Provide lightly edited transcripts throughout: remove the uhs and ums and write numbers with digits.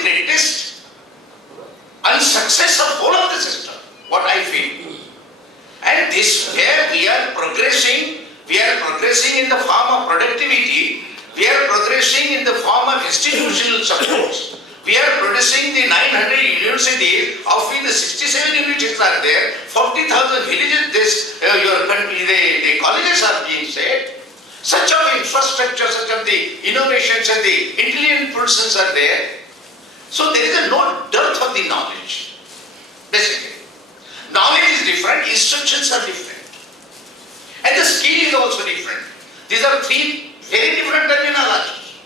the greatest unsuccess of whole of the system, what I feel. And this where we are progressing in the form of productivity, we are progressing in the form of institutional supports. We are producing the 900 universities, of which the 67 universities are there, 40,000 villages, the colleges are being set. Such of infrastructure, such of the innovations and the intelligent persons are there. So there is no dearth of the knowledge, basically. Knowledge is different, instructions are different. And the skill is also different. These are three very different terminologies.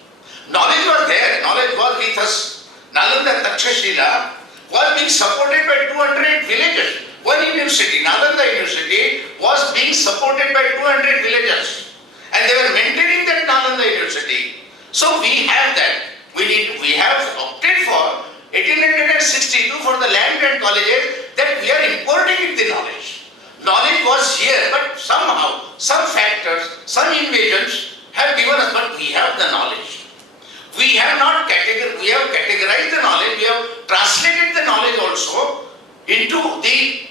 Knowledge was there, knowledge was with us. Nalanda Takshashila was being supported by 200 villages. One university, Nalanda University, was being supported by 200 villages. And they were maintaining that Nalanda University. So we have that. We have opted for 1862 for the land and colleges that we are importing the knowledge. Knowledge was here, but somehow, some factors, some invasions have given us, but we have the knowledge. We have not we have categorized the knowledge, we have translated the knowledge also into the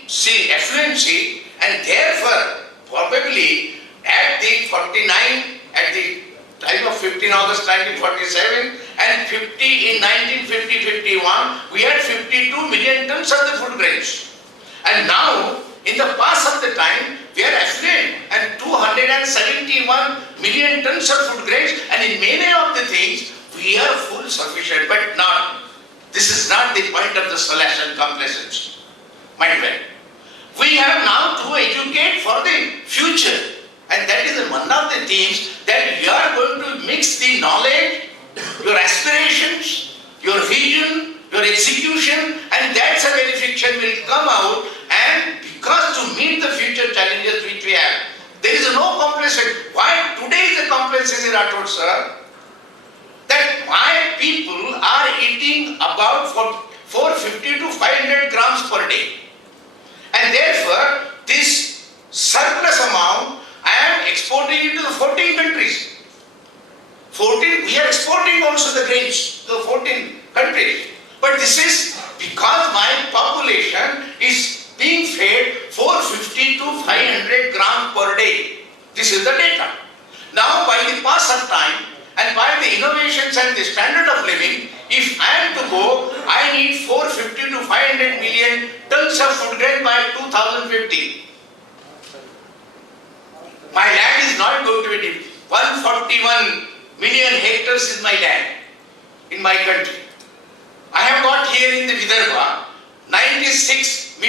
affluency, and therefore, probably at the 49, at the time of 15 August 1947 and 50 in 1950-51, we had 52 million tons of the food grains. And now, in the pass of the time, we are affluent and 271 million tons of food grains, and in many of the things, we are full sufficient, but not. This is not the point of the solace and complacency. Mind well. We have now to educate for the future, and that is one of the themes that you are going to mix the knowledge, your aspirations, your vision, your execution, and that's a benefiction will come out. And because to meet the future challenges which we have, there is no complacency. Why today is a complacency, Rathod sir? That my people are eating about 450 to 500 grams per day. And therefore, this surplus amount, I am exporting it to the 14 countries. 14, we are exporting also the grains to the 14 countries. But this is because my population is being fed 450 to 500 grams per day. This is the data. Now, by the pass of time, and by the innovations and the standard of living, if I am to go, I need 450 to 500 million tons of food grain by 2050. My land is not going to be 141 million hectares is my land in my country. I have got here in the Vidarbha 96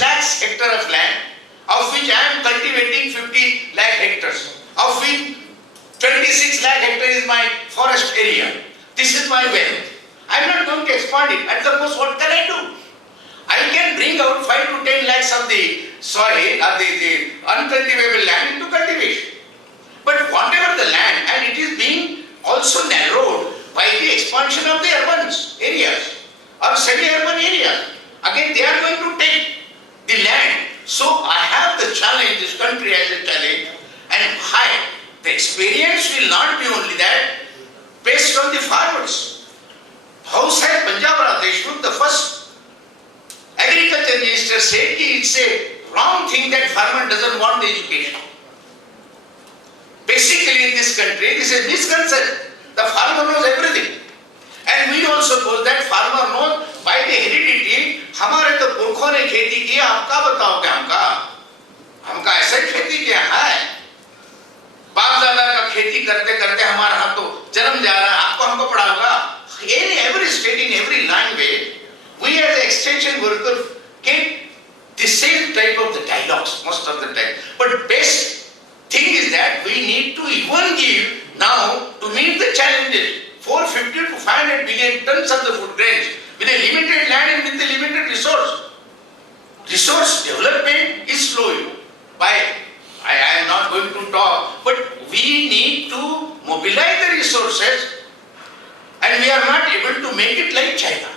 lakhs hectare of land, of which I am cultivating 50 lakh hectares, of which 26 lakh hectares is my forest area. This is my wealth. I am not going to expand it. At the most, what can I do? I can bring out 5 to 10 lakhs of the soil, or the uncultivable land into cultivation. But whatever the land, and it is being also narrowed by the expansion of the urban areas or semi-urban areas. Again, they are going to take the land. So I have the challenge, this country has a challenge, and the experience will not be only that, based on the farmers. How said Punjab Deshmukh, the first agriculture minister, said it's a wrong thing that farmer doesn't want the education. Basically in this country, this is a misconception. The farmer knows everything. And we also know that farmer knows by the heredity, हमारे तो पुरखों ने खेती की, आप क्या बताओगे हमका ऐसा खेती किया है। बाप दादा का खेती करते करते हमारा हाथ तो जन्म जा रहा है, आपको हमको पढ़ाओगा। In every state, in every language, we as an extension worker get the same type of the dialogues most of the time. But best thing is that we need to even give now to meet the challenges 450 to 500 billion tons of the food grains with a limited land and with a limited resource. Resource development is slow. I am not going to talk, but we need to mobilize the resources, and we are not able to make it like China.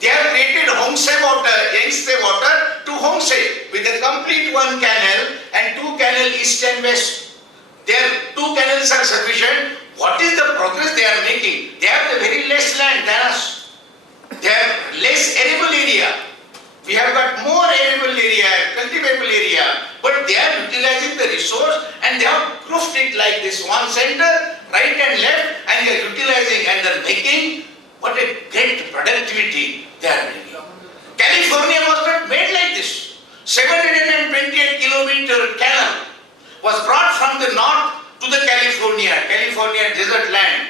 They have created Homse water, Yangtze water to Homse with a complete one canal and 2 canals east and west. Their 2 canals are sufficient. what is the progress they are making? They have the very less land than us. They have less arable area. We have got more arable area, cultivable area, but they are utilizing the resource and they have grouped it like this, one center, right and left, and they are utilizing and they are making what a great productivity they are bringing. California was not made like this. 728 kilometer canal was brought from the north to the California desert land.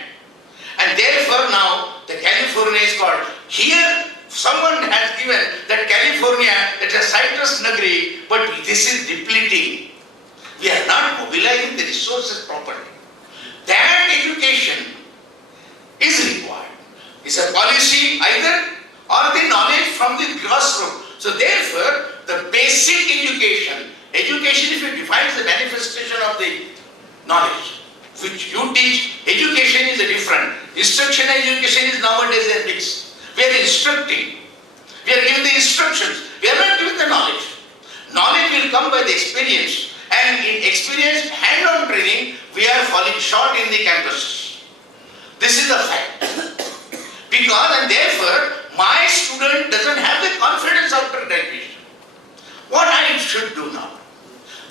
And therefore now the California is called. Here someone has given that California is a citrus nagari, but this is depleting. We are not mobilizing the resources properly. That education is required. It's a policy either or the knowledge from the grassroots. So therefore, the basic education, if you define the manifestation of the knowledge, which you teach, education is a different. Instruction education is nowadays a mix. We are instructing. We are giving the instructions. We are not giving the knowledge. Knowledge will come by the experience. And in experience, hand-on training, we are falling short in the campuses. This is a fact. Because, and therefore, my student doesn't have the confidence after graduation. What I should do now?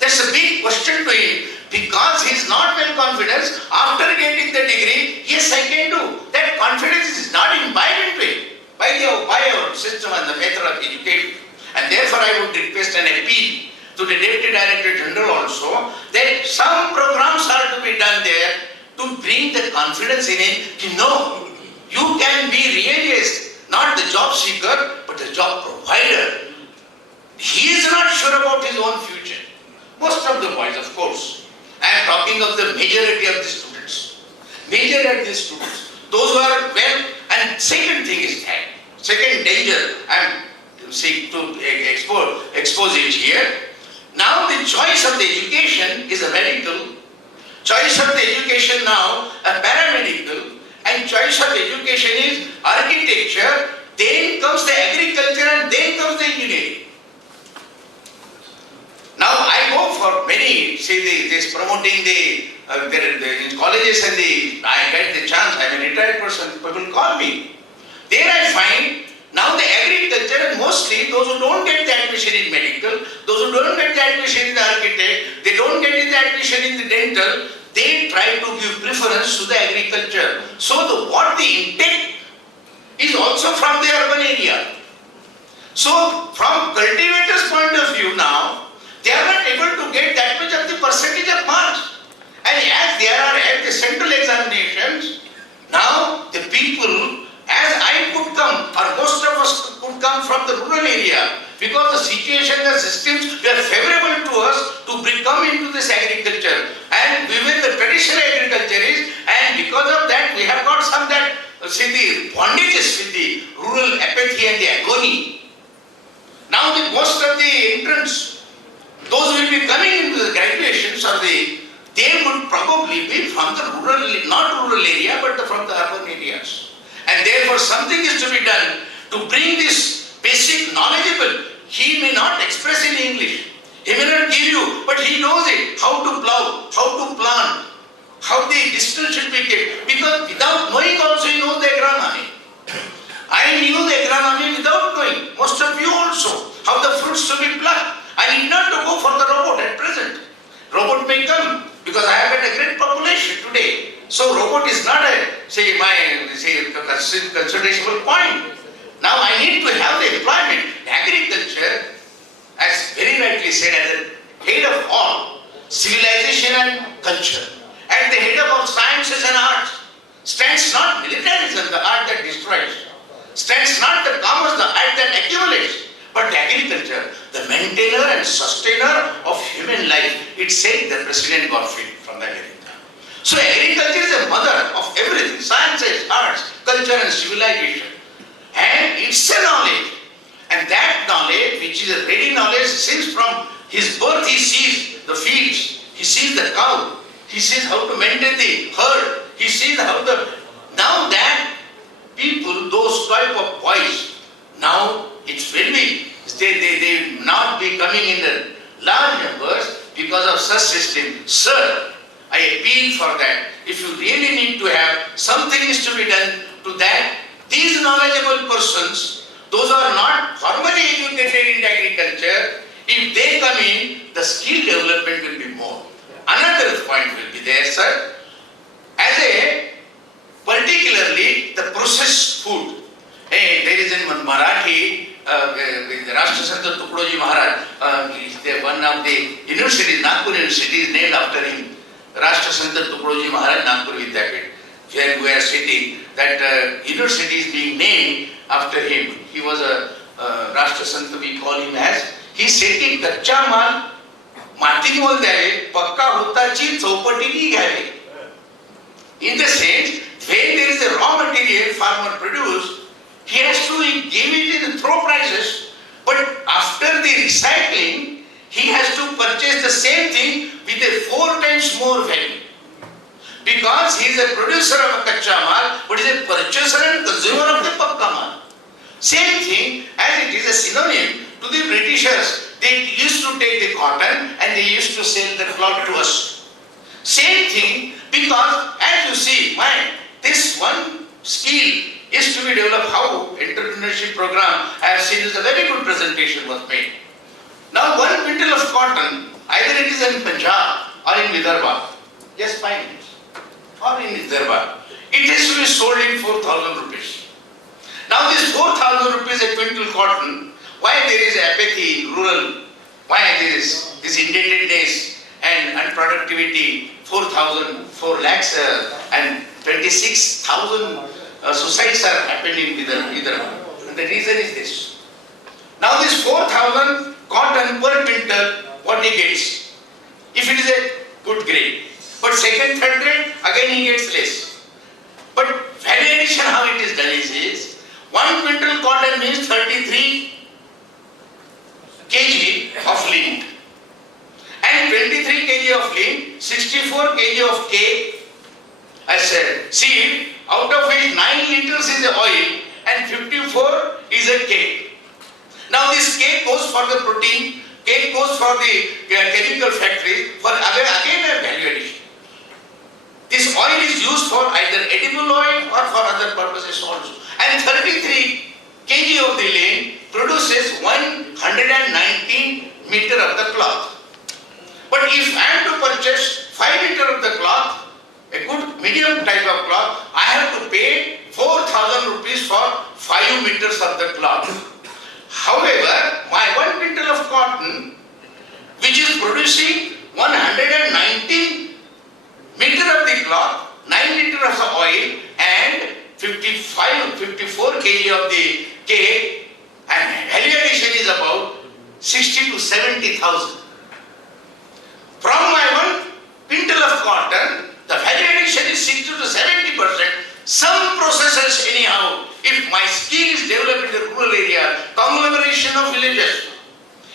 That's a big question to him. Because he is not well confident, after getting the degree, yes, I can do. That confidence is not imbibed into him by our system and the method of education. And therefore, I would request an appeal to the Deputy Director General also that some programs are to be done there to bring the confidence in him to know you can be really not the job seeker but the job provider. He is not sure about his own future. Most of the boys, of course. I am talking of the majority of the students. Majority of the students. Those who are well, and second thing is that, second danger I am seeking to expose it here. Now the choice of the education is a medical, choice of the education now a paramedical, and choice of the education is architecture, then comes the agriculture and then comes the engineering. Now I go for many, this promoting the colleges and I get the chance, I am a retired person, people call me. There I find now the agriculture and mostly those who don't get the admission in medical, those who don't get the admission in the architect, they don't get the admission in the dental, they try to give preference to the agriculture. So what the intake is also from the urban area. So from cultivators' point of view now, they are not able to get that much of the percentage of marks. And as they are at the central examinations, now the people, as I could come, or most of us could come from the rural area, because the situation, the systems were favorable to us to come into this agriculture. And we were the traditional agriculturists, and because of that, we have got some that, the bondages with the rural apathy and the agony. Now the most of the entrants, those will be coming into the graduations or they would probably be from the rural, not rural area, but from the urban areas. And therefore something is to be done to bring this basic knowledgeable. He may not express in English. He may not give you, but he knows it. How to plow, how to plant, how the distance should be kept. Because without knowing also he knows the agronomy. I knew the agronomy without knowing. Most of you also. How the fruits to be plucked. I need not to go for the robot at present. Robot may come because I have got a great population today. So robot is not a considerable point. Now I need to have the employment. Agriculture, as very rightly said, at the head of all, civilization and culture. At the head of all sciences and arts, stands not militarism, the art that destroys. Stands not the commerce, the art that accumulates. But the agriculture, the maintainer and sustainer of human life, it said the President Godfrey from America. So agriculture is the mother of everything, sciences, arts, culture and civilization. And it's a knowledge. And that knowledge, which is a ready knowledge, since from his birth he sees the fields, he sees the cow, he sees how to maintain the herd, he sees how the... Now that people, those type of boys, now it will be, they will not be coming in the large numbers because of such system. Sir, I appeal for that. If you really need to have something is to be done to that, these knowledgeable persons, those who are not formally educated in agriculture, if they come in, the skill development will be more. Another point will be there, sir. As a particularly the processed food. There is in Marathi, Rashtrasanta Tukdoji Maharaj, one of the universities, Nagpur University is named after him. Rashtrasanta Tukdoji Maharaj, Nagpur Vidyapit, where we are sitting, that university is being named after him. He was a Rashtrasanta, we call him as. He said ki कच्चा माल माती मोल द्यावे, पक्का होताची चौपटीनी घ्यावे. In the sense, when there is a raw material farmer produce, he has to give it in throw prices, but after the recycling, he has to purchase the same thing with a 4 times more value. Because he is a producer of a kacha mal, but he is a purchaser and consumer of the pakka mal. Same thing as it is a synonym to the Britishers. They used to take the cotton and they used to sell the cloth to us. Same thing, because as you see, this one skill is to be developed. How entrepreneurship program I have seen is a very good presentation was made. Now 1 quintal of cotton, either it is in Punjab or in Vidarbha, just 5 minutes, or in Vidarbha, it has to be sold in 4,000 rupees. Now this 4,000 rupees a quintal cotton, why there is apathy in rural, why there is this indebtedness and unproductivity, 4 lakhs and 26,000 suicides are happening in Vidarbha. And the reason is this. Now this 4,000 cotton per quintal, what he gets? If it is a good grade. But second, third grade, again he gets less. But value addition, how it is done is 1 quintal cotton means 33 kg of lint. And 23 kg of lint, 64 kg of cake as a seed, out of which 9 liters is the oil and 54 is a cake. Now this cake goes for the protein, cake goes for the chemical factory, for again a value addition. This oil is used for either edible oil or for other purposes also. And 33 kg of the lint produces 119 meter of the cloth. But if I am to purchase 5 meter of the cloth, a good medium type of cloth, I have to pay 4,000 rupees for 5 meters of the cloth. However, my 1 quintal of cotton, which is producing 119 meter of the cloth, 9 liter of the oil and 54 kg of the cake, and value addition is about 60 to 70,000. From my 1 quintal of cotton, the value addition is 60 to 70%. Some processes anyhow, if my skill is developed in the rural area, conglomeration of villages,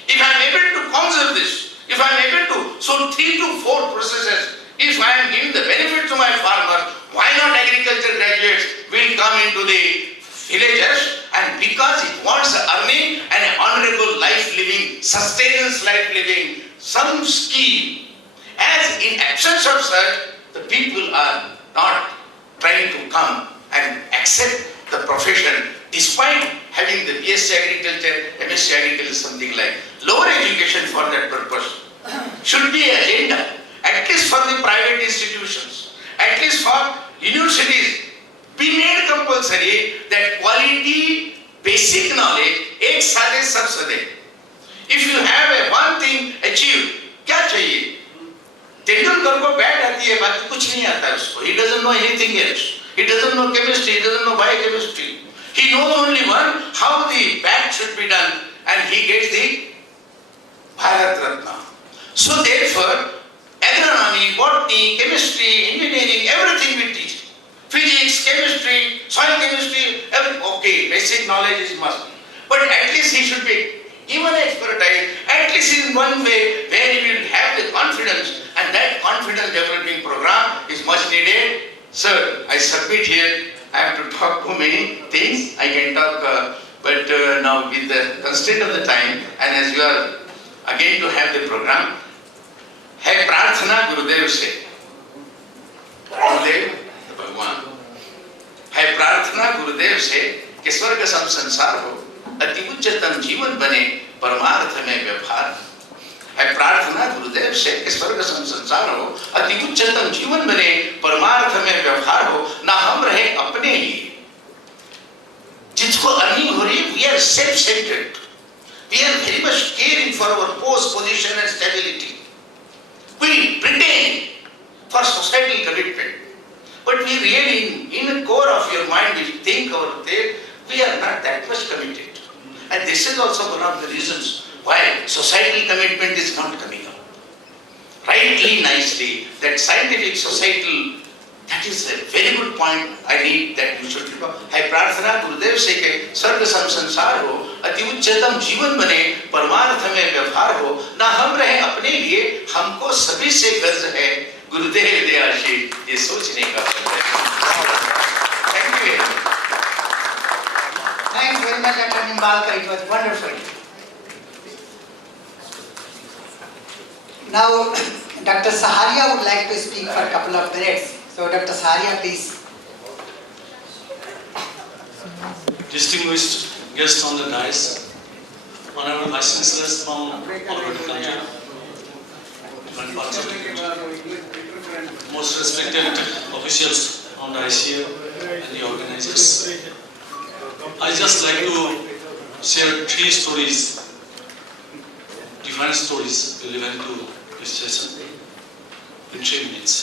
if I am able to conserve this, if I am able to, so 3 to 4 processes, if I am giving the benefit to my farmers, why not agriculture graduates will come into the villages, and because it wants earning and an honorable life living, sustenance life living, some skill. As in absence of such, the people are not trying to come and accept the profession despite having the BSc Agriculture, MSc Agriculture, something like lower education for that purpose. Should be agenda, at least for the private institutions, at least for universities, be made compulsory that quality basic knowledge, एक साथ सब सदे. If you have a one thing achieved, क्या चाहिए? तेंदुलकर को bat आती है, बाकी कुछ नहीं आता उसको. He doesn't know anything else. He doesn't know chemistry. He doesn't know biochemistry. He knows only one, how the bat should be done, and he gets the Bharat Ratna. So therefore, agronomy, botany, chemistry, engineering, everything we teach. Physics, chemistry, soil chemistry, okay, basic knowledge is must. But at least he should be given expertise, at least in one way, where he will have the confidence, and that confidence developing program is much needed. Sir, I submit here, I have to talk too many things, I can talk, but now with the constraint of the time, and as you are again to have the program, hai prarthana Gurudev se, गुरुदेव भगवान है प्रार्थना गुरुदेव से कि स्वर्ग सम संसार हो, अति उच्चतम जीवन बने, परमार्थ में व्यवहार। है प्रार्थना गुरुदेव से कि स्वर्ग सम संसार हो, अति उच्चतम जीवन बने, परमार्थ में व्यवहार हो, ना हम रहे अपने लिए। जिसको अर्निंग हो रही है, we are self centred, we are very much caring for our post position and stability, we pretend for societal commitment, but we really in the core of your mind we think or we are not that much committed, and this is also one of the reasons why societal commitment is not coming up rightly, nicely. That scientific societal, that is a very good point. I need that you should remember. है प्रार्थना गुरुदेव से के स्वर्ग सम संसार हो, अति उच्चतम जीवन बने, परमार्थ में व्यवहार हो, ना हम रहे अपने लिए, हमको सभी से गर्ज है, गुरुदेव दे आशीष, ये सोचने का फल है। Thank you. Thanks very much, Dr. Nimbalkar. It was wonderful. Now, Dr. Saharia would like to speak for a couple of minutes. So, Dr. Saharia, please. Distinguished guests on the dais, honorable vice chancellors from all over the country, different parts of the country, most respected officials on the ICA and the organizers. I just like to share 3 stories, different stories relevant to this session in 3 minutes.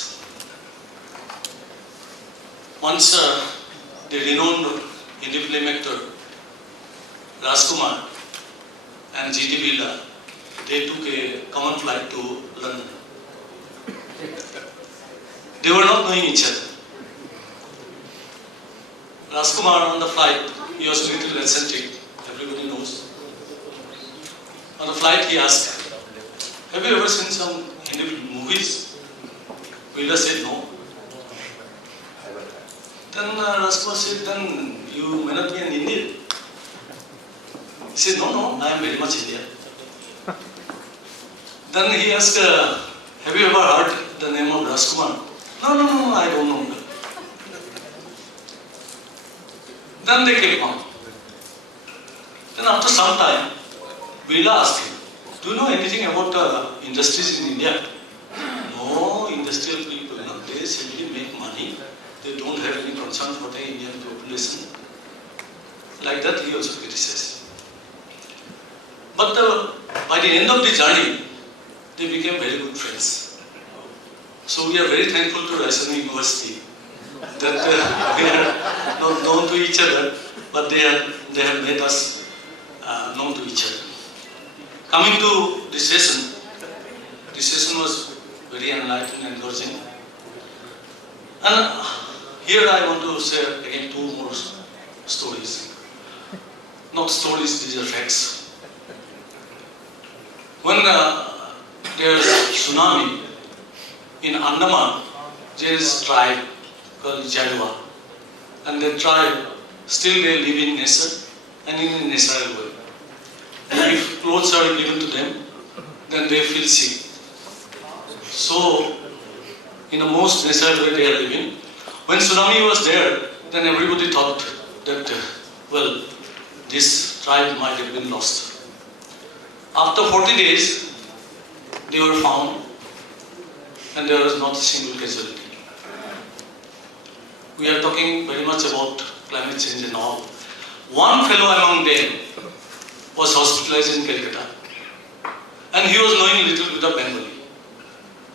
Once the renowned Hindi film actor Rajkumar and G.T. Birla, they took a common flight to London. They were not knowing each other. Rajkumar on the flight, he was a little eccentric, everybody knows. On the flight he asked, have you ever seen some Hindi movies? Birla said no. Then Rajkumar said, then you may not be an Indian. He said, no, I am very much Indian. Then he asked, have you ever heard the name of Rajkumar? No, I don't know. Then they came on. Then after some time, Birla asked him, do you know anything about industries in India? No, industrial people, no, they simply make money. They don't have any concern for the Indian population. Like that he also criticized. But by the end of the journey, they became very good friends. So we are very thankful to Rajasthan University that we are not known to each other, but they have made us known to each other. Coming to the session was very enlightening and encouraging. And here I want to share again 2 more stories. Not stories, these are facts. When there is tsunami in Andaman, there is a tribe called GHRU, and that tribe still they live in nature and in a natural way. And if clothes are given to them, then they feel sick. So, in the most natural way they are living. When tsunami was there, then everybody thought that, well, this tribe might have been lost. After 40 days, they were found and there was not a single casualty. We are talking very much about climate change and all. One fellow among them was hospitalized in Calcutta and he was knowing a little bit of Bengali.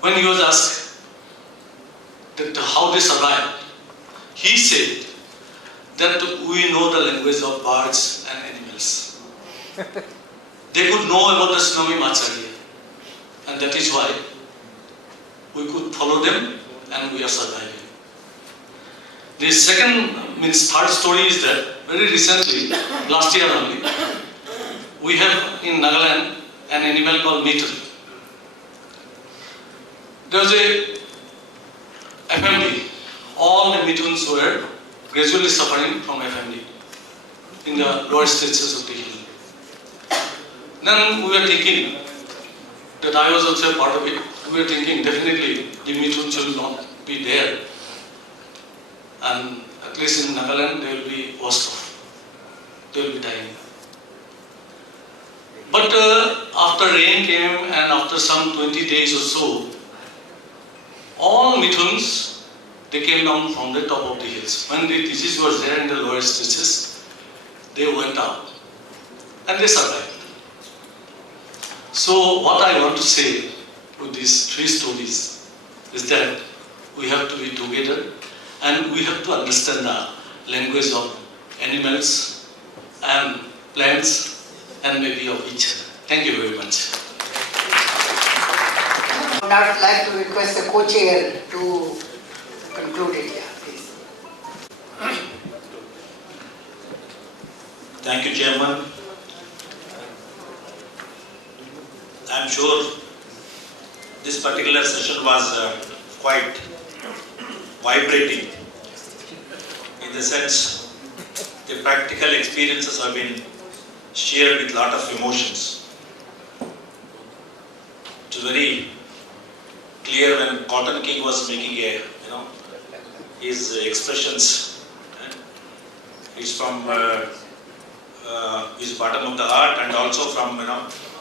When he was asked that how they survived, he said that we know the language of birds and animals. They could know about the tsunami much earlier, and that is why we could follow them and we are surviving. The third story is that very recently, last year only, we have in Nagaland an animal called metal. There was a FMD. All the mutants were gradually suffering from FMD in the lower stages of the hill. Then we were thinking that I was also a part of it. We were thinking definitely the mutants will not be there and at least in Nagaland they will be worse off. They will be dying. But after rain came and after some 20 days or so, all mithuns, they came down from the top of the hills. When the disease was there in the lower stages, they went up and they survived. So what I want to say with these three stories is that we have to be together and we have to understand the language of animals and plants and maybe of each other. Thank you very much. I would not like to request the co-chair to conclude it here, please. Thank you, Chairman. I am sure this particular session was quite vibrating in the sense the practical experiences have been shared with a lot of emotions. It was very clear when Cotton King was making his expressions. It's from his bottom of the heart and also from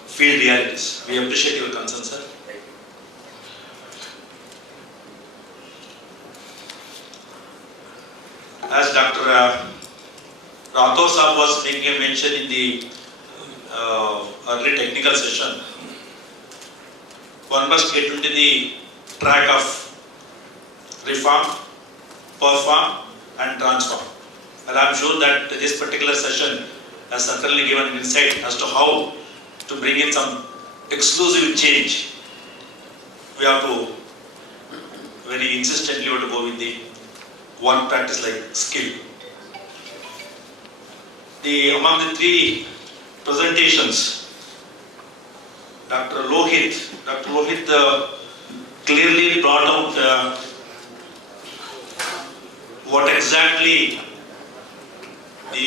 field realities. We appreciate your concern, sir. As Dr. Rathore Saab was making a mention in the early technical session, one must get into the track of reform, perform and transform. And I am sure that this particular session has certainly given an insight as to how to bring in some exclusive change. We have to very insistently have to go with the one practice like skill. Among the three presentations, Dr. Lohit clearly brought out what exactly the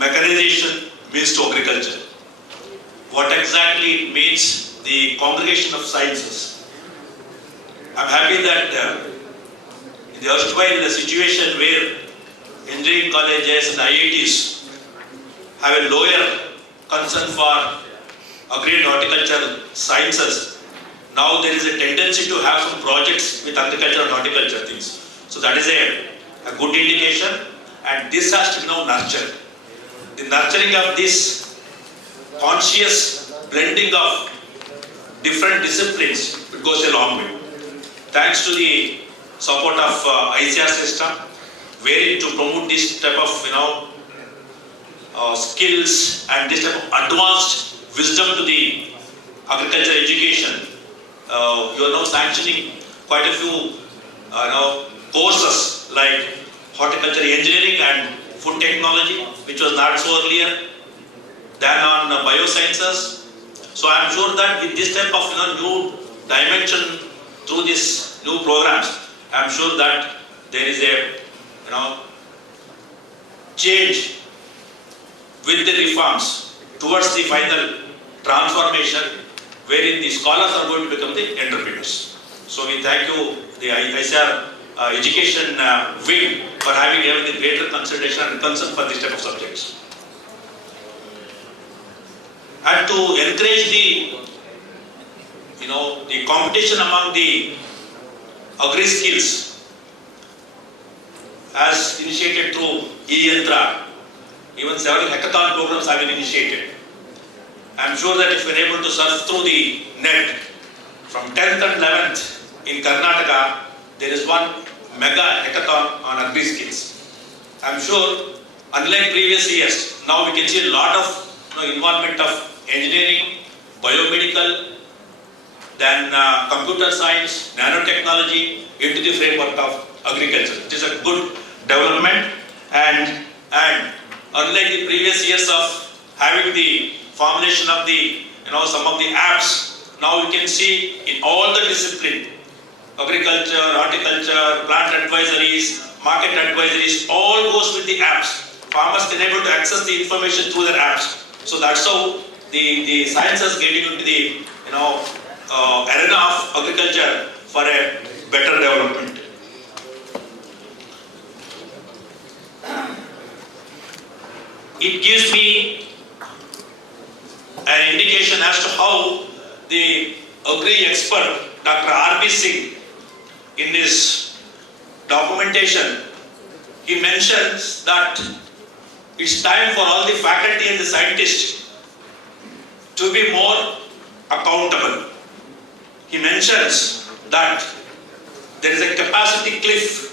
mechanization means to agriculture, what exactly it means the congregation of sciences. I am happy that in the erstwhile in a situation where engineering colleges and IITs have a lower concern for agri and horticultural sciences, now there is a tendency to have some projects with agriculture and horticulture things. So that is a good indication, and this has to be now nurtured. The nurturing of this conscious blending of different disciplines, it goes a long way. Thanks to the support of ICR system, wherein to promote this type of skills and this type of advanced wisdom to the agriculture education. You are now sanctioning quite a few courses like horticulture engineering and food technology, which was not so earlier, than on biosciences. So I am sure that with this type of new dimension through these new programs, I am sure that there is a change with the reforms towards the final transformation, wherein the scholars are going to become the entrepreneurs. So we thank you, the ICR education wing, for having given the greater consideration and concern for this type of subjects. And to encourage the competition among the agri skills, as initiated through e-Yantra, even several hackathon programs have been initiated. I am sure that if you are able to surf through the net, from 10th and 11th in Karnataka, there is one mega hackathon on agri skills. I am sure, unlike previous years, now we can see a lot of involvement of engineering, biomedical, then computer science, nanotechnology into the framework of agriculture. It is a good development, and unlike the previous years of having the formulation of the some of the apps, now we can see in all the discipline, agriculture, horticulture, plant advisories, market advisories, all goes with the apps. Farmers can able to access the information through their apps. So that's how the sciences getting into the arena of agriculture for a better development. it gives me an indication as to how the agri expert Dr. R.B. Singh, in his documentation, he mentions that it's time for all the faculty and the scientists to be more accountable. He mentions that there is a capacity cliff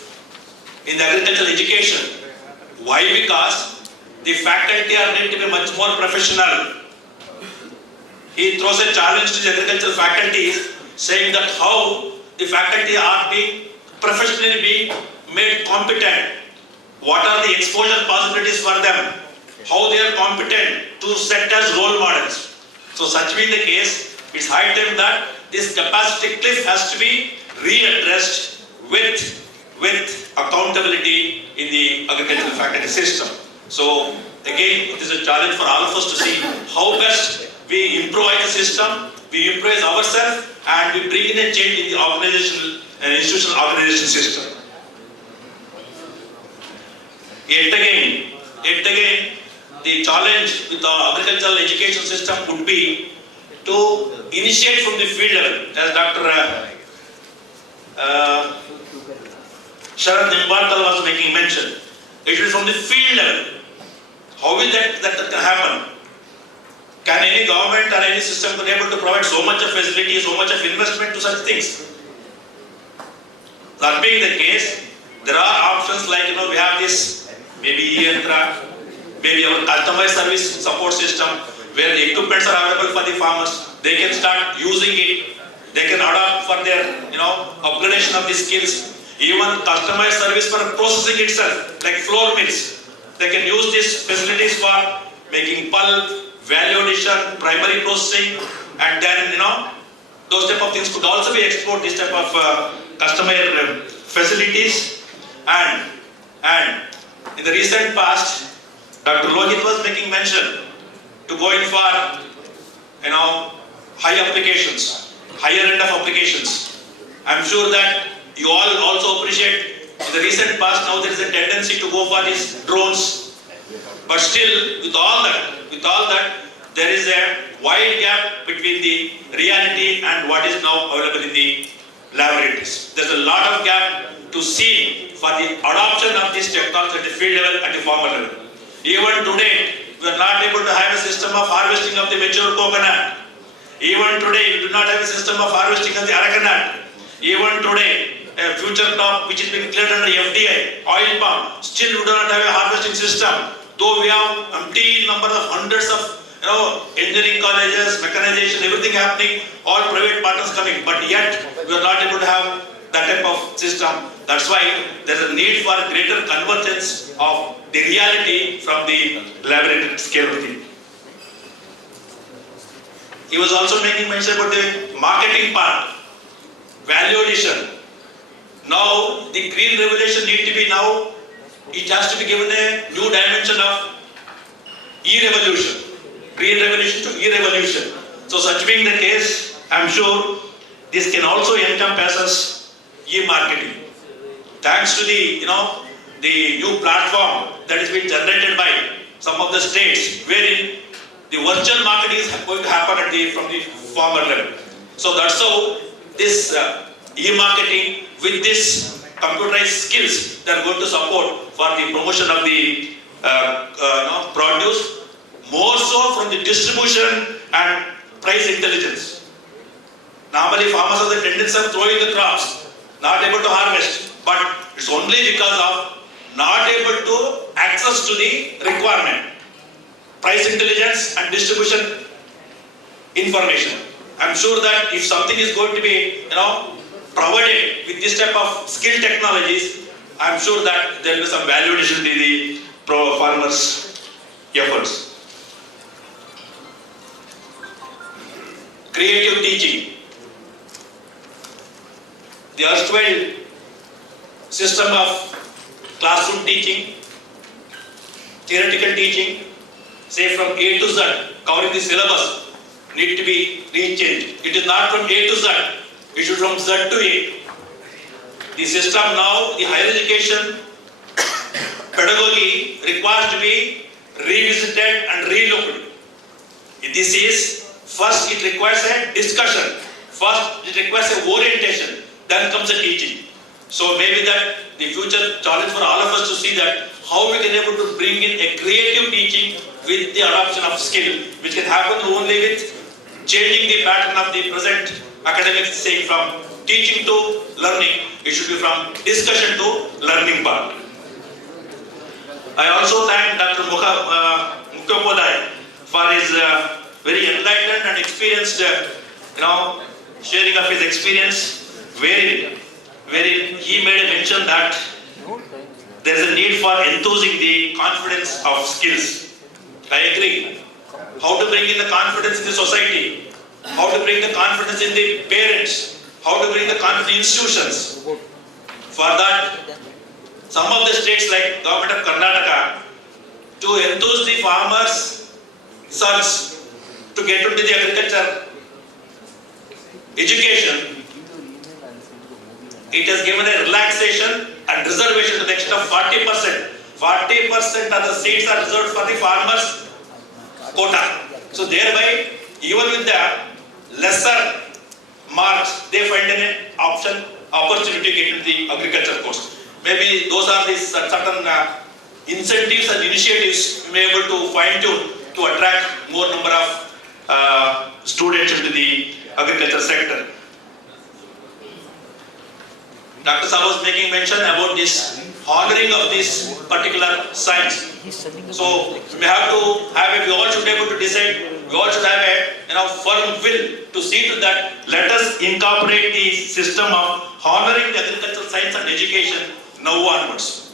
in the agricultural education. Why? Because the faculty are need to be much more professional. He throws a challenge to the agricultural faculties, saying that how the faculty are being professionally being made competent. What are the exposure possibilities for them? How they are competent to set as role models. So such being the case, it's high time that this capacity cliff has to be readdressed with accountability in the agricultural faculty system. So again, it is a challenge for all of us to see how best we improvise the system, we improvise ourselves, and we bring in a change in the organizational and institutional organization system. Yet again, the challenge with the agricultural education system would be to initiate from the field level, as Dr. Sharad Nimbarkar was making mention. It is from the field level. How will that can happen? Can any government or any system be able to provide so much of facility, so much of investment to such things? That being the case, there are options like, we have this, maybe GHRU, maybe our customer service support system, where the equipments are available for the farmers. They can start using it. They can adopt for their, upgradation of the skills. Even customer service for processing itself, like flour mills. They can use these facilities for making pulp, value addition, primary processing, and then, those type of things could also be explored, this type of customer facilities. And in the recent past, Dr. Lohit was making mention to go in for, high applications, higher end of applications. I'm sure that you all also appreciate in the recent past now there is a tendency to go for these drones. But still, with all that, there is a wide gap between the reality and what is now available in the laboratories. There's a lot of gap to see for the adoption of this technology at the field level, at the farmer level. Even today, we are not able to have a system of harvesting of the mature coconut. Even today, we do not have a system of harvesting of the arecanut. Even today, a future crop which is being declared under FDI, oil palm, still we do not have a harvesting system. Though we have umpteen number of hundreds of engineering colleges, mechanization, everything happening, all private partners coming, but yet we are not able to have that type of system. That's why there is a need for greater convergence of the reality from the laboratory scale of thing. He was also making mention about the marketing part, value addition. Now the green revolution need to be now, it has to be given a new dimension of e-revolution. Green revolution to e-revolution. So such being the case, I'm sure this can also encompass as e-marketing. Thanks to the the new platform that is being generated by some of the states, wherein the virtual marketing is going to happen from the farmer level. So that's how this e-marketing with this computerized skills that are going to support for the promotion of the produce, more so from the distribution and price intelligence. Normally farmers have the tendency of throwing the crops, not able to harvest, but it's only because of not able to access to the requirement. Price intelligence and distribution information. I'm sure that if something is going to be, provided with this type of skill technologies, I'm sure that there will be some value addition to the farmers' efforts. Creative teaching. The erstwhile system of classroom teaching, theoretical teaching, say from A to Z, covering the syllabus, need to be rechanged. It is not from A to Z, it is from Z to A. The system now, the higher education pedagogy requires to be revisited and relooked. This is, first it requires a discussion, first it requires a orientation, then comes the teaching. So maybe that the future challenge for all of us to see that how we can able to bring in a creative teaching with the adoption of skill, which can happen only with changing the pattern of the present academics, saying from teaching to learning. It should be from discussion to learning part. I also thank Dr. Mukhopadhyay for his very enlightened and experienced, sharing of his experience, wherein he made a mention that there is a need for enthusing the confidence of skills. I agree. How to bring in the confidence in the society, how to bring the confidence in the parents, how to bring the confidence in institutions. For that, some of the states like government of Karnataka, to enthuse the farmers' sons to get into the agriculture education, it has given a relaxation and reservation to the extent of 40%. 40% of the seats are reserved for the farmers' quota. So thereby, even with the lesser marks, they find an opportunity to get into the agriculture course. Maybe those are the certain incentives and initiatives we may be able to fine tune to attract more number of students into the agriculture sector. Dr. Sahab was making mention about this honoring of this particular science. So we have to have we all should be able to decide, we all should have a firm will to see to that. Let us incorporate the system of honoring the agricultural science and education now onwards.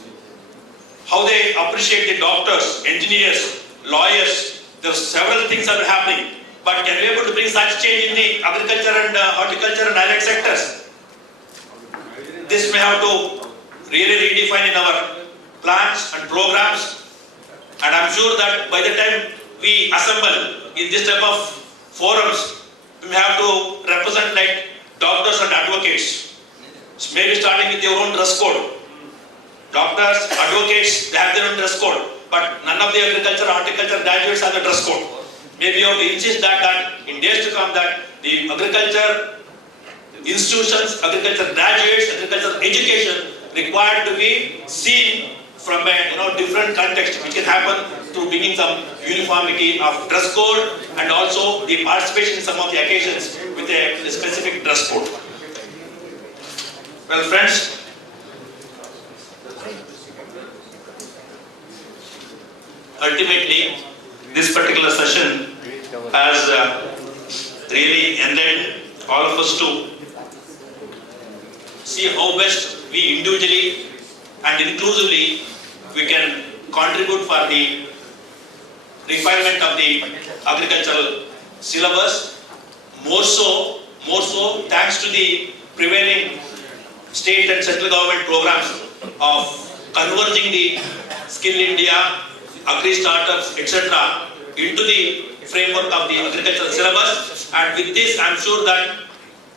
How they appreciate the doctors, engineers, lawyers, there are several things that are happening. But can we be able to bring such change in the agriculture and horticulture and allied sectors? This may have to really redefine in our plans and programs. And I'm sure that by the time we assemble in this type of forums, we may have to represent like doctors and advocates. So maybe starting with their own dress code. Doctors, advocates, they have their own dress code. But none of the agriculture, horticulture graduates have a dress code. Maybe you have to insist that in days to come that the agriculture institutions, agriculture graduates, agriculture education required to be seen from a different context, which can happen through bringing some uniformity of dress code and also the participation in some of the occasions with a specific dress code. Well, friends, ultimately, this particular session has really ended all of us to see how best we individually and inclusively we can contribute for the refinement of the agricultural syllabus. More so thanks to the prevailing state and central government programs of converging the Skill India, agri startups, etc. into the framework of the agricultural syllabus. And with this, I am sure that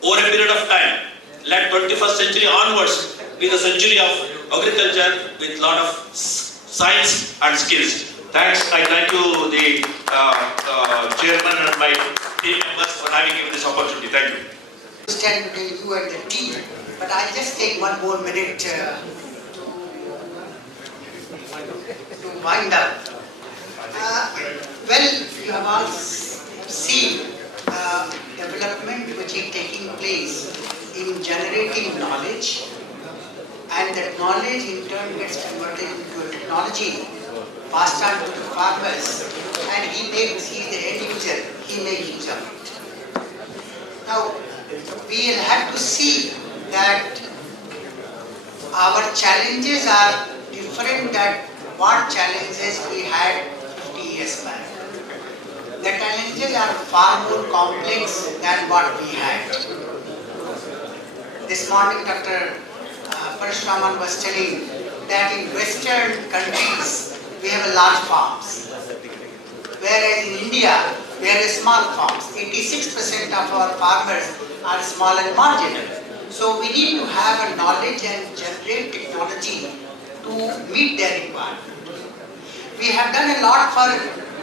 over a period of time, let 21st century onwards be the century of agriculture with a lot of science and skills. Thanks. I thank you, the chairman and my team members for having given this opportunity. Thank you. Stand between you and the team, but I'll just take one more minute to wind up. Well, you have all seen development which is taking place in generating knowledge, and that knowledge in turn gets converted into a technology passed on to the farmers, and he is the end user, he makes use of it. Now, we will have to see that our challenges are different than what challenges we had 50 years back. The challenges are far more complex than what we had. This morning, Dr. Parashuraman was telling that in Western countries, we have large farms. Whereas in India, we have small farms. 86% of our farmers are small and marginal. So we need to have a knowledge and generate technology to meet their requirement. We have done a lot for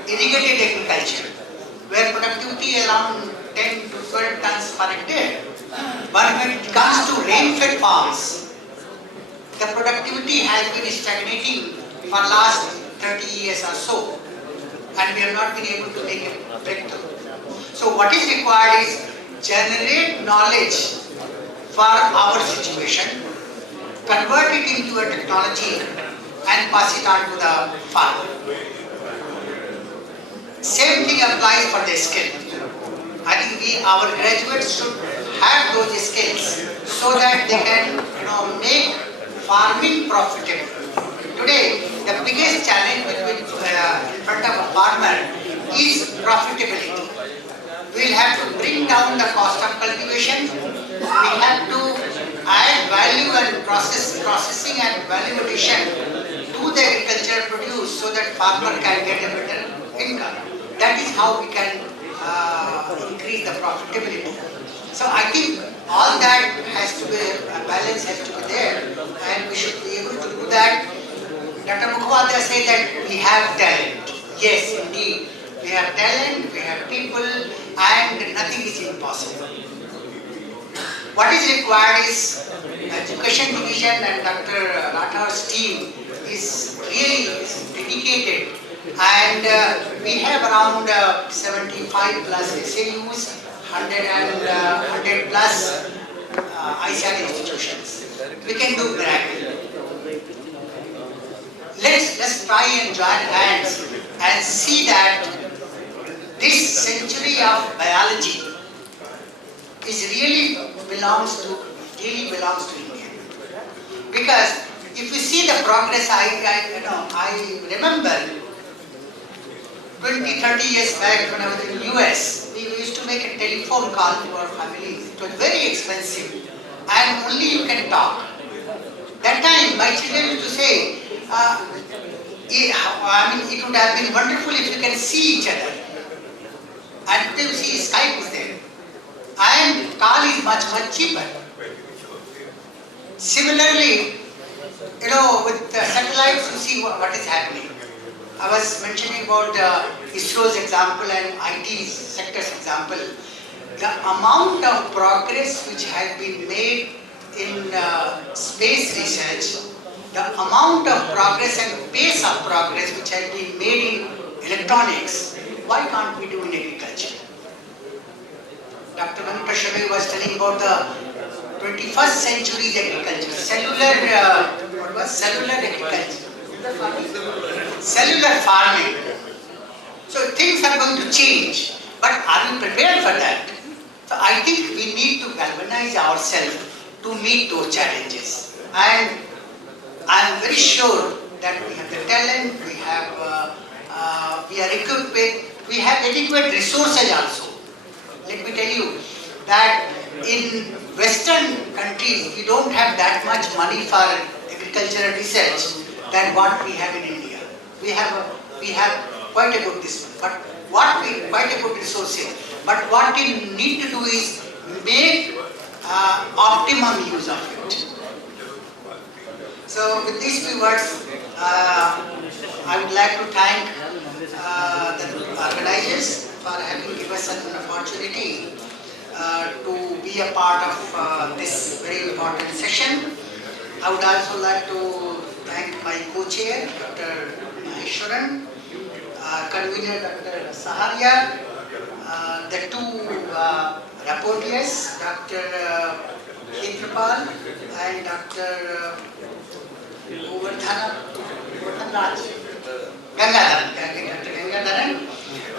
irrigated agriculture, where productivity is around 10 to 12 tons per hectare. But when it comes to rain-fed farms, the productivity has been stagnating for last 30 years or so, and we have not been able to make a breakthrough. So what is required is generate knowledge for our situation, convert it into a technology and pass it on to the farmer. Same thing applies for the skill. I think our graduates should have those skills so that they can make farming profitable. Today, the biggest challenge in front of a farmer is profitability. We will have to bring down the cost of cultivation. We have to add value and processing and value addition to the agricultural produce so that farmer can get a better income. That is how we can increase the profitability. So I think all that has to be, a balance has to be there, and we should be able to do that. Dr. Mukhopadhyay said that we have talent. Yes, indeed. We have talent, we have people, and nothing is impossible. What is required is Education Division and Dr. Rathaur's team is really dedicated, and we have around 75 plus SAUs, 100 plus ICR institutions. We can do miracle. Let's try and join hands and see that this century of biology really belongs to India. Because if you see the progress, I remember 20-30 years back when I was in the US, we used to make a telephone call to our families. It was very expensive and only you can talk. That time my children used to say, it would have been wonderful if you can see each other. And today you see Skype is there. And call is much cheaper. Similarly, with satellites you see what is happening. I was mentioning about ISRO's example and IT sector's example. The amount of progress which has been made in space research, the amount of progress and pace of progress which has been made in electronics, why can't we do in agriculture? Dr. Venkata was telling about the 21st century's agriculture, cellular agriculture, cellular farming. So things are going to change, but are we prepared for that? So I think we need to galvanize ourselves to meet those challenges. And I am very sure that we have the talent, we are equipped with, we have adequate resources also. Let me tell you that in Western countries, we don't have that much money for agricultural research than what we have in India. We have quite a good quite a good resources. But what we need to do is make optimum use of it. So with these few words, I would like to thank the organizers for having given us an opportunity to be a part of this very important session. I would also like to thank my co-chair, Dr. Maheshwaran, convener Dr. Saharia, the two rapporteurs, Dr. Khetrapal and Dr. Gangadharan,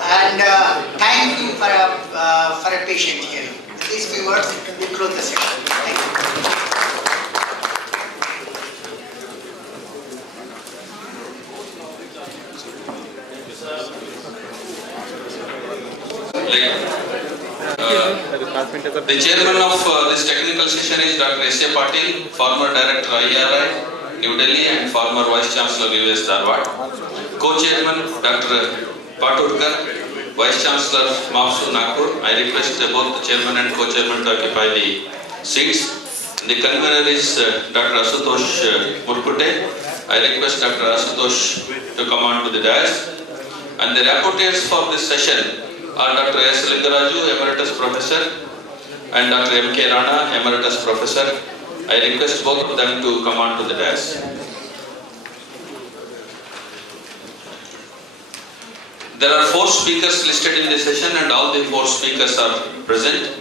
and thank you for a patient hearing. With these few words, we close the session. Thank you. The chairman of this technical session is Dr. S.A. Patil, former director IRI, New Delhi, and former vice chancellor US Dharwad. Co-chairman Dr. Paturkar, vice chancellor MAPSU Nagpur. I request both the chairman and co-chairman to occupy the seats. The convener is Dr. Asutosh Murkute. I request Dr. Asutosh to come on to the dais. And the rapporteurs for this session are Dr. S. Lingaraju, Emeritus Professor, and Dr. M.K. Rana, Emeritus Professor. I request both of them to come on to the dais. There are 4 speakers listed in the session and all the 4 speakers are present.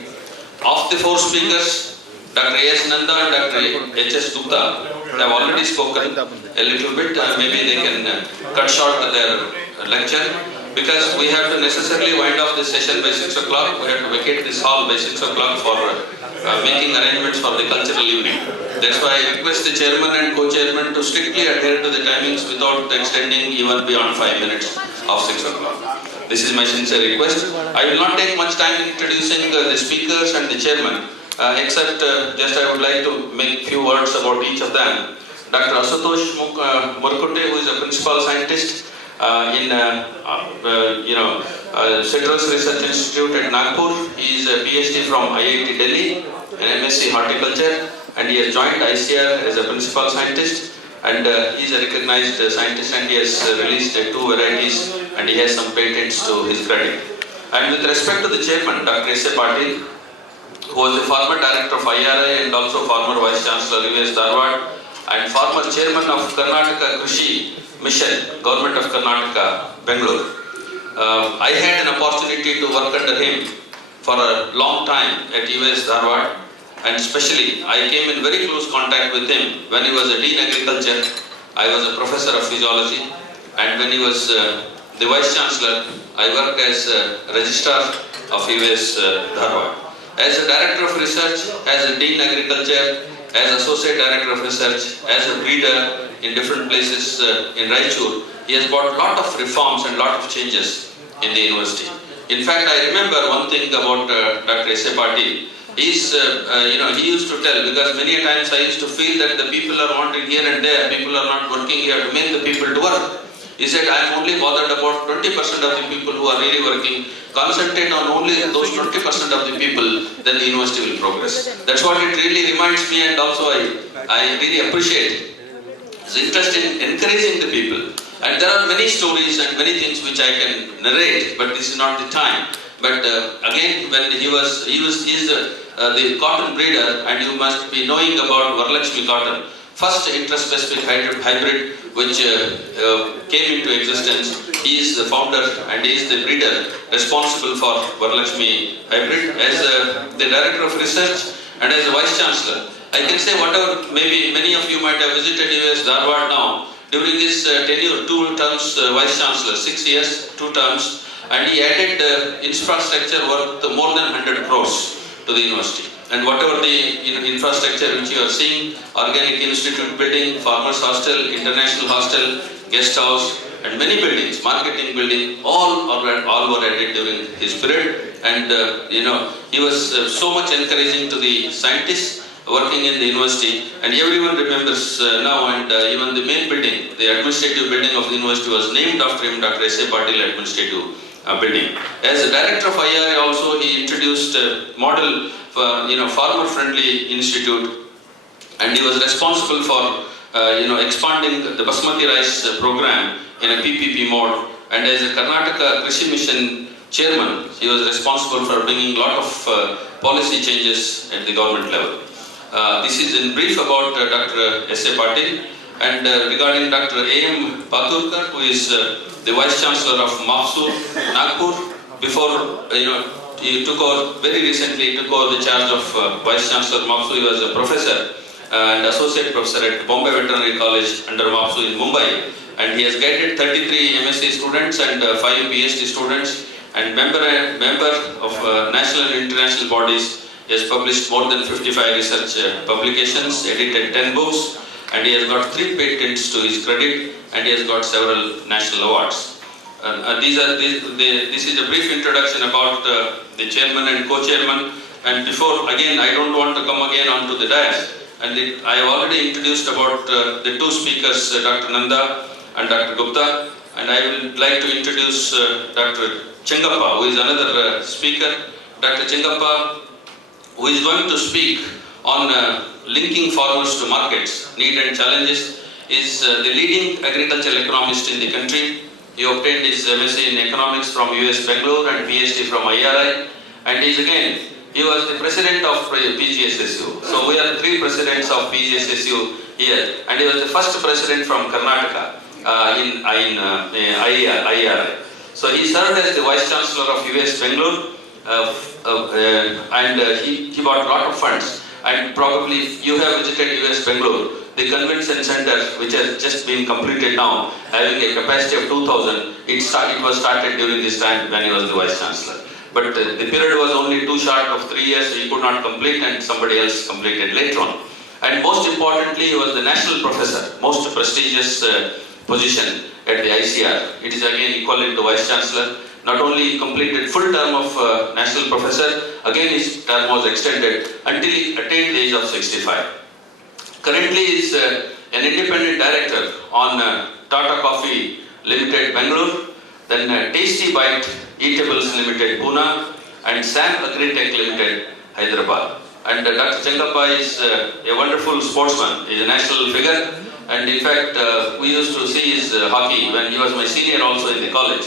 Of the 4 speakers, Dr. A.S. Nanda and Dr. H.S. Gupta have already spoken a little bit. Maybe they can cut short their lecture, because we have to necessarily wind off this session by 6 o'clock. We have to vacate this hall by 6 o'clock for making arrangements for the cultural evening. That's why I request the chairman and co-chairman to strictly adhere to the timings without extending even beyond 5 minutes of 6 o'clock. This is my sincere request. I will not take much time in introducing the speakers and the chairman, except just I would like to make few words about each of them. Dr. Asutosh Murkute, who is a principal scientist in Citrus Research Institute at Nagpur. He is a PhD from IIT Delhi, an MSc Horticulture, and he has joined ICR as a principal scientist. And he is a recognized scientist, and he has released 2 varieties, and he has some patents to his credit. And with respect to the chairman, Dr. S.A. Patil, who was the former director of IRI and also former vice chancellor US Dharwad, and former chairman of Karnataka Krishi Mission, Government of Karnataka, Bangalore. I had an opportunity to work under him for a long time at US Dharwad, and especially I came in very close contact with him when he was a Dean Agriculture. I was a professor of physiology, and when he was the Vice Chancellor, I worked as Registrar of US Dharwad. As a Director of Research, as a Dean Agriculture, as Associate Director of Research, as a breeder in different places in Raichur, he has brought a lot of reforms and a lot of changes in the university. In fact, I remember one thing about Dr. S.A. Patil. He used to tell, because many a times I used to feel that the people are wandering here and there, people are not working here to make the people to work. He said, I am only bothered about 20% of the people who are really working. Concentrate on only those 20% of the people, then the university will progress. That's what it really reminds me, and also I really appreciate his interest in encouraging the people. And there are many stories and many things which I can narrate, but this is not the time. But again, when he is the cotton breeder, and you must be knowing about Varalakshmi cotton, first intraspecific hybrid which came into existence. He is the founder and he is the breeder responsible for Varalakshmi hybrid. As the Director of Research and as a Vice Chancellor, I can say whatever, maybe many of you might have visited US Dharwad now. During his tenure, 2 terms Vice Chancellor, 6 years, 2 terms, and he added infrastructure worth more than 100 crores to the university. And whatever the infrastructure which you are seeing, Organic Institute building, Farmers Hostel, International Hostel, Guest House, and many buildings, marketing building, all were added during his period. And he was so much encouraging to the scientists working in the university, and everyone remembers now, and even the main building, the administrative building of the university was named after him, Dr. S.A. Patil Administrative Building. As a director of IRI also, he introduced a model farmer-friendly institute, and he was responsible for expanding the Basmati rice program in a PPP mode. And as a Karnataka Krishi Mission chairman, he was responsible for bringing a lot of policy changes at the government level. This is in brief about Dr. S.A. Patil. And regarding Dr. A.M. Paturkar, who is the Vice Chancellor of MAPSU, Nagpur, before he took over, very recently took over the charge of Vice Chancellor MAPSU. He was a professor and associate professor at Bombay Veterinary College under MAPSU in Mumbai. And he has guided 33 MSc students and 5 PhD students, and member of national and international bodies. He has published more than 55 research publications, edited 10 books, and he has got 3 patents to his credit, and he has got several national awards. This is a brief introduction about the chairman and co-chairman. And before, again, I don't want to come again onto the dais. And I have already introduced about the 2 speakers, Dr. Nanda and Dr. Gupta. And I would like to introduce Dr. Chengappa, who is another speaker. Dr. Chengappa, who is going to speak on linking farmers to markets, need and challenges is the leading agricultural economist in the country. He obtained his MSc in economics from US Bangalore and PhD from IRI, and he was the president of PGSSU. So we are 3 presidents of PGSSU here, and he was the first president from Karnataka in IRI. So he served as the Vice Chancellor of US Bangalore, and he got a lot of funds. And probably if you have visited US Bangalore, the convention center, which has just been completed now, having a capacity of 2,000, it was started during this time when he was the Vice Chancellor. But the period was only too short of 3 years, so he could not complete, and somebody else completed later on. And most importantly, he was the national professor, most prestigious position at the ICR. It is again equivalent to Vice Chancellor. Not only he completed full term of national professor, again his term was extended until he attained the age of 65. Currently he is an independent director on Tata Coffee Limited Bangalore, then Tasty Bite Eatables Limited Pune, and Sam Agritech Limited Hyderabad. And Dr. Chengappa is a wonderful sportsman. He is a national figure, and in fact we used to see his hockey when he was my senior also in the college.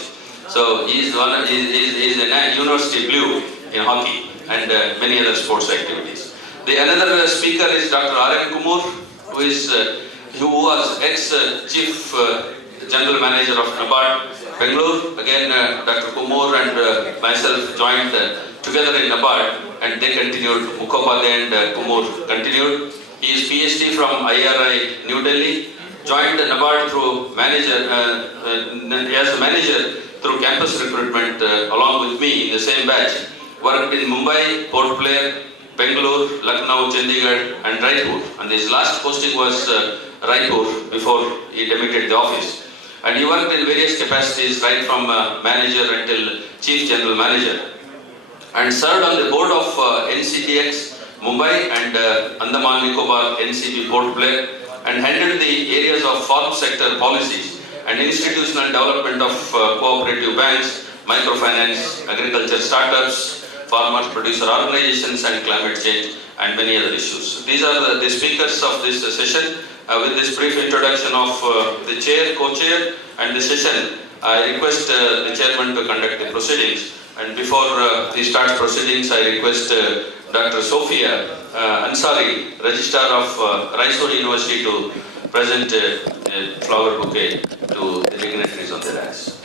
So he is a university blue in hockey and many other sports activities. The another speaker is Dr. R.M. Kumar, who was ex-chief general manager of NABARD Bangalore. Again, Dr. Kumar and myself joined together in NABARD, and they continued. Mukhopadhyay and Kumar continued. He is PhD from IRI New Delhi. Joined NABARD through as a manager through campus recruitment along with me in the same batch. Worked in Mumbai, Port Blair, Bangalore, Lucknow, Chandigarh and Raipur. And his last posting was Raipur before he demitted the office. And he worked in various capacities right from manager until chief general manager. And served on the board of NCTX Mumbai and Andaman Nicobar NCB Port Blair, and handled the areas of farm sector policies and institutional development of cooperative banks, microfinance, agriculture startups, farmer producer organizations and climate change and many other issues. These are the speakers of this session. With this brief introduction of the chair, co-chair and the session, I request the chairman to conduct the proceedings. And before he starts proceedings, I request Dr. Sophia Ansari, Registrar of Raisuri University, to present a flower bouquet to the dignitaries on the dais.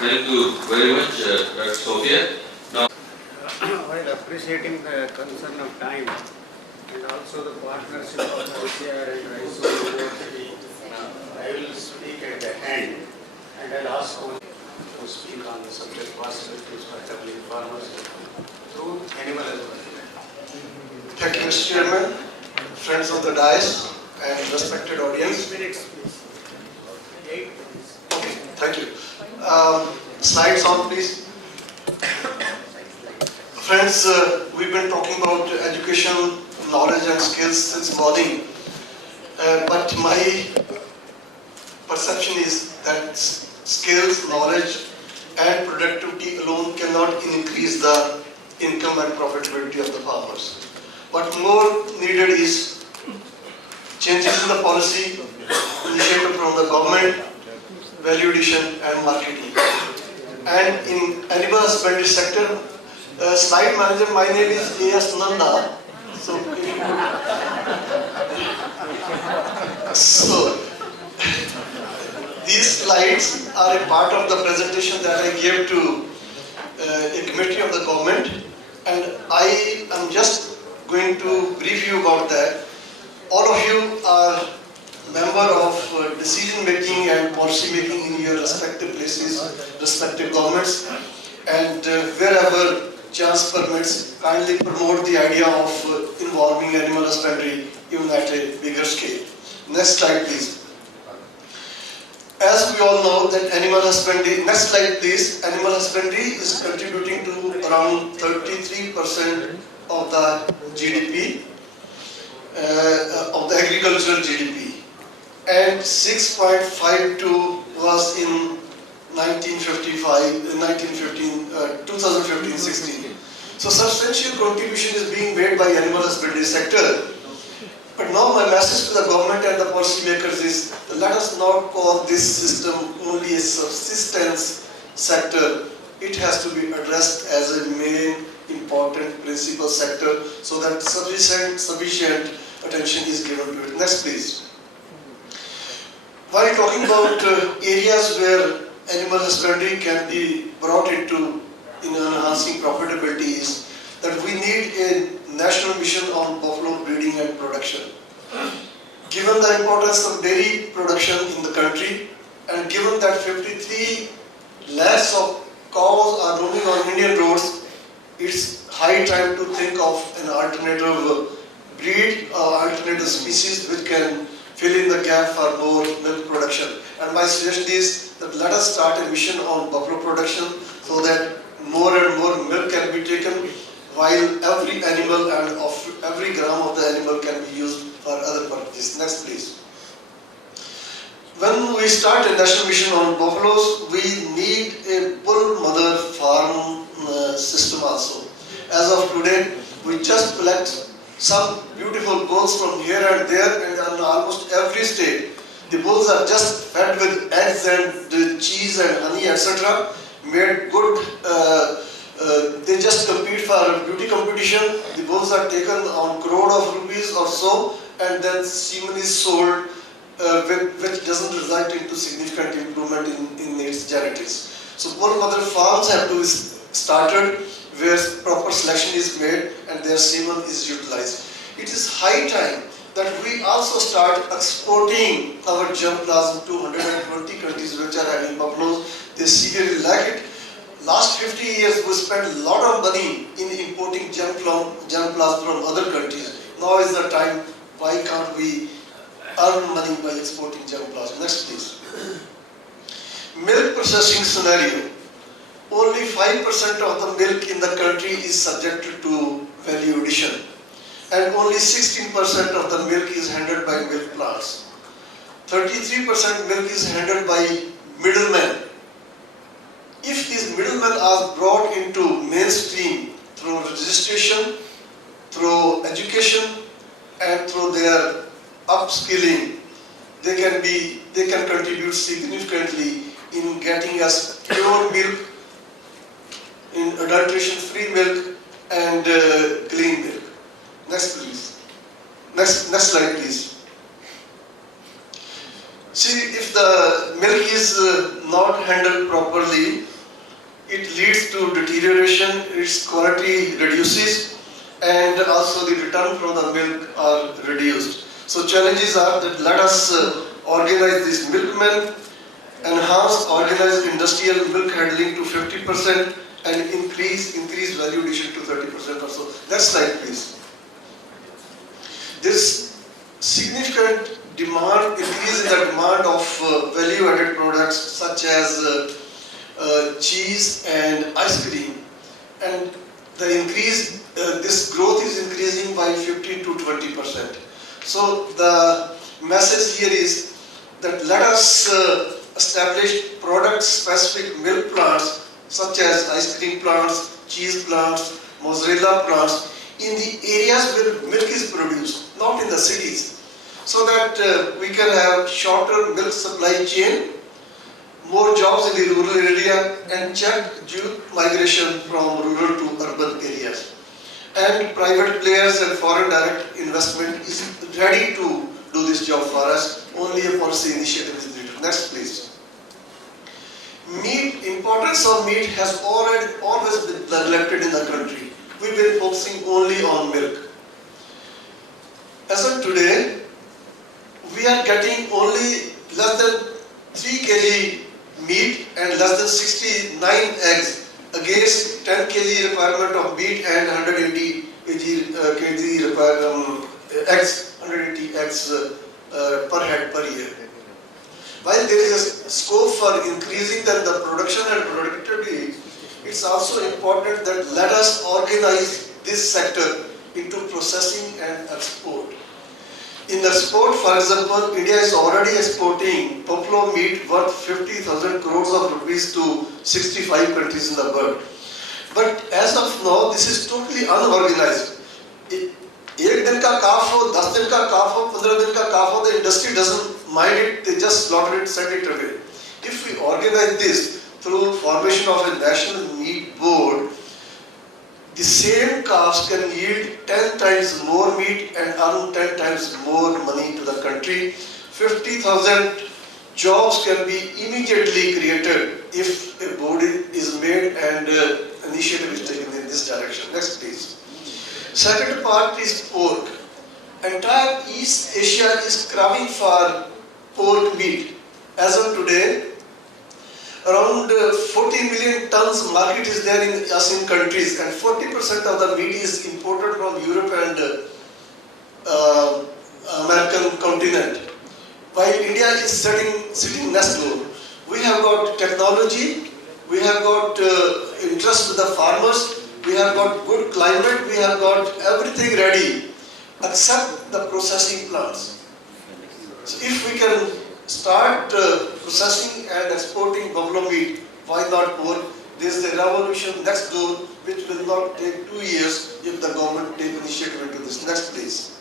Thank you very much, Dr. Sophia. Now, While appreciating the concern of time and also the partnership of ICR and Raisuri University, I will speak at the end, and I'll ask you to speak on the subject possibilities for developing farmers through animal husbandry. Thank you, Mr. Chairman, friends of the dais, and respected audience. 8 minutes, please. 8 minutes. Okay, thank you. Slides on, please. Friends, we've been talking about education, knowledge and skills since morning. But my perception is that skills, knowledge and productivity alone cannot increase the income and profitability of the farmers. What more needed is changes in the policy, initiative from the government, value addition and marketing. And in animal husbandry sector, slide manager, my name is A.S. Nanda. So these slides are a part of the presentation that I gave to a committee of the government, and I am just going to brief you about that. All of you are member of decision making and policy making in your respective places, respective governments, and wherever chance permits, kindly promote the idea of involving animal husbandry even at a bigger scale. Next slide, please. As we all know that animal husbandry, next slide please, animal husbandry is contributing to around 33% of the GDP, of the agricultural GDP, and 6.52 was in 2015-16. So substantial contribution is being made by animal husbandry sector. But now my message to the government and the policymakers is, let us not call this system only a subsistence sector. It has to be addressed as a main important principal sector so that sufficient attention is given to it. Next please. While talking about areas where animal husbandry can be brought into in enhancing profitability is that we need a national mission on buffalo breeding and production. Given the importance of dairy production in the country and given that 53 lakhs of cows are roaming on Indian roads, it's high time to think of an alternative breed or alternative species which can fill in the gap for more milk production. And my suggestion is that let us start a mission on buffalo production so that more and more milk can be taken, while every animal and every gram of the animal can be used for other purposes. Next please. When we start a national mission on buffaloes, we need a bull mother farm system also. As of today, we just collect some beautiful bulls from here and there, and in almost every state, the bulls are just fed with eggs and cheese and honey, etc. Made good, they just compete for a beauty competition. The bulls are taken on crore of rupees or so, and then semen is sold, which doesn't result into significant improvement in its genetics. So bull mother farms have to be started where proper selection is made and their semen is utilized. It is high time that we also start exporting our germplasm to 120 countries which are having buffaloes. They severely lack it. Last 50 years we spent a lot of money in importing germplasm from other countries. Now is the time, why can't we earn money by exporting germplasm? Next please. Milk processing scenario. Only 5% of the milk in the country is subjected to value addition, and only 16% of the milk is handled by milk plants. 33% milk is handled by middlemen. If these middlemen are brought into mainstream through registration, through education, and through their upskilling, they can contribute significantly in getting us pure milk, in adulteration-free milk, and clean milk. Next please. Next slide please. See, if the milk is not handled properly, it leads to deterioration, its quality reduces, and also the return from the milk are reduced. So challenges are that let us organize these milkmen, enhance organized industrial milk handling to 50%, and increase value addition to 30% or so. Next slide please. This significant increase in the demand of value-added products such as cheese and ice cream, and this growth is increasing by 15 to 20%. So the message here is that let us establish product-specific milk plants such as ice cream plants, cheese plants, mozzarella plants in the areas where milk is produced, not in the cities, so that we can have shorter milk supply chain, more jobs in the rural area, and check youth migration from rural to urban areas. And private players and foreign direct investment is ready to do this job for us. Only a policy initiative is needed. Next please. Importance of meat has always been neglected in the country. We've been focusing only on milk. As of today, we are getting only less than 3 kg meat and less than 69 eggs against 10 kg requirement of meat and 180 kg eggs per head per year. while there is a scope for increasing the production and productivity, it's also important that let us organize this sector into processing and export. In export, for example, India is already exporting buffalo meat worth 50,000 crores of rupees to 65 countries in the world. But as of now, this is totally unorganized. एक दिन का काफ हो, 10 दिन का काफ हो, 15 दिन का काफ हो, the industry doesn't mind it, they just slaughter it, send it away. If we organize this through formation of a national meat board, the same calves can yield 10 times more meat and earn 10 times more money to the country. 50,000 jobs can be immediately created if a board is made and initiative is taken in this direction. Next please. Second part is pork. Entire East Asia is craving for pork meat. As of today, around 40 million tons market is there in ASEAN countries, and 40% of the meat is imported from Europe and American continent. While India is sitting next door, we have got technology, we have got interest with the farmers, we have got good climate, we have got everything ready except the processing plants. So if we can start processing and exporting buffalo meat, why not pork? There is a revolution next door which will not take 2 years if the government take initiative into this. Next please.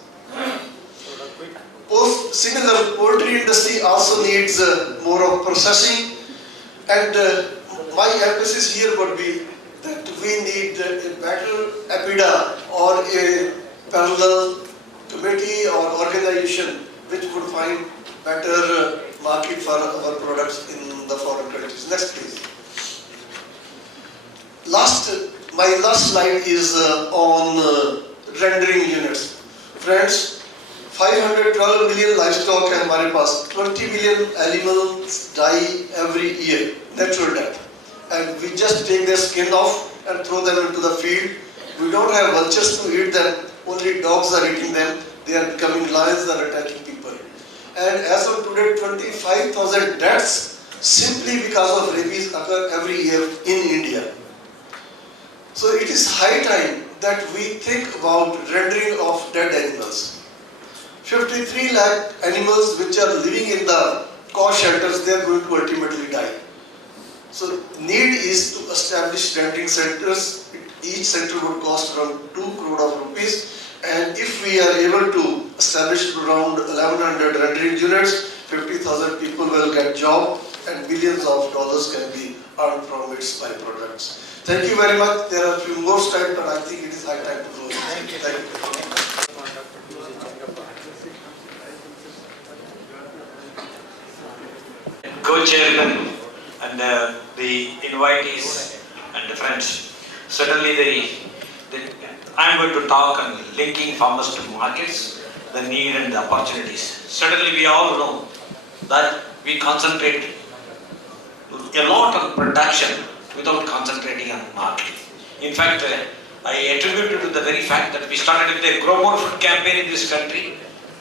Similar, poultry industry also needs more of processing, and my emphasis here would be that we need a better EPIDA or a parallel committee or organization which would find better market for our products in the foreign countries. Next please. My last slide is on rendering units. Friends, 512 million livestock है हमारे पास, 20 million animals die every year, natural death. And we just take their skin off and throw them into the field. We don't have vultures to eat them, only dogs are eating them. They are becoming lions that are attacking people. And as of today, 25,000 deaths simply because of rabies occur every year in India. So it is high time that we think about rendering of dead animals. 53 lakh animals which are living in the cow shelters, they are going to ultimately die. So need is to establish rendering centers. Each center would cost around 2 crore of rupees. And if we are able to establish around 1100 rendering units, 50,000 people will get job and billions of dollars can be earned from its byproducts. Thank you very much. There are a few more slides, but I think it is high time to close. Thank you. Thank you. Co-chairman and the invitees and the friends. Certainly I'm going to talk on linking farmers to markets, the need and the opportunities. Certainly we all know that we concentrate a lot on production without concentrating on market. In fact, I attribute it to the very fact that we started with a grow more food campaign in this country,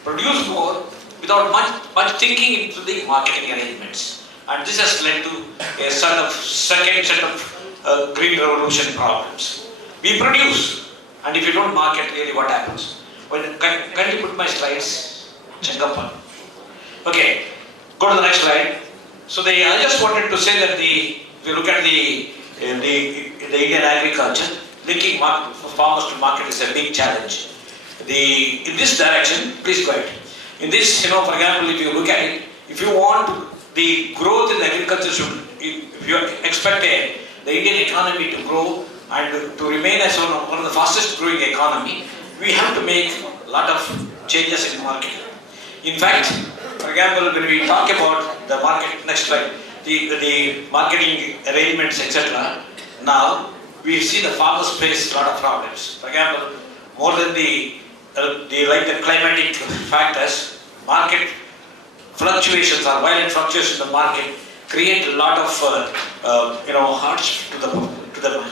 produce more without much thinking into the marketing arrangements. And this has led to a sort of second set of green revolution problems. We produce, and if you don't market, really what happens? Well, can you put my slides? Changappa. Okay, go to the next slide. So I just wanted to say that if you look at the Indian agriculture, linking farmers to market is a big challenge. In this direction, please go ahead. In this, for example, if you look at it, if you want the growth in agriculture, if you expect the Indian economy to grow and to remain as one of the fastest growing economy, we have to make a lot of changes in market. In fact, for example, when we talk about the market, next slide, the marketing arrangements, etc. Now, we see the farmers face a lot of problems. For example, more than the climatic factors, market fluctuations or violent fluctuations in the market create a lot of hardship to the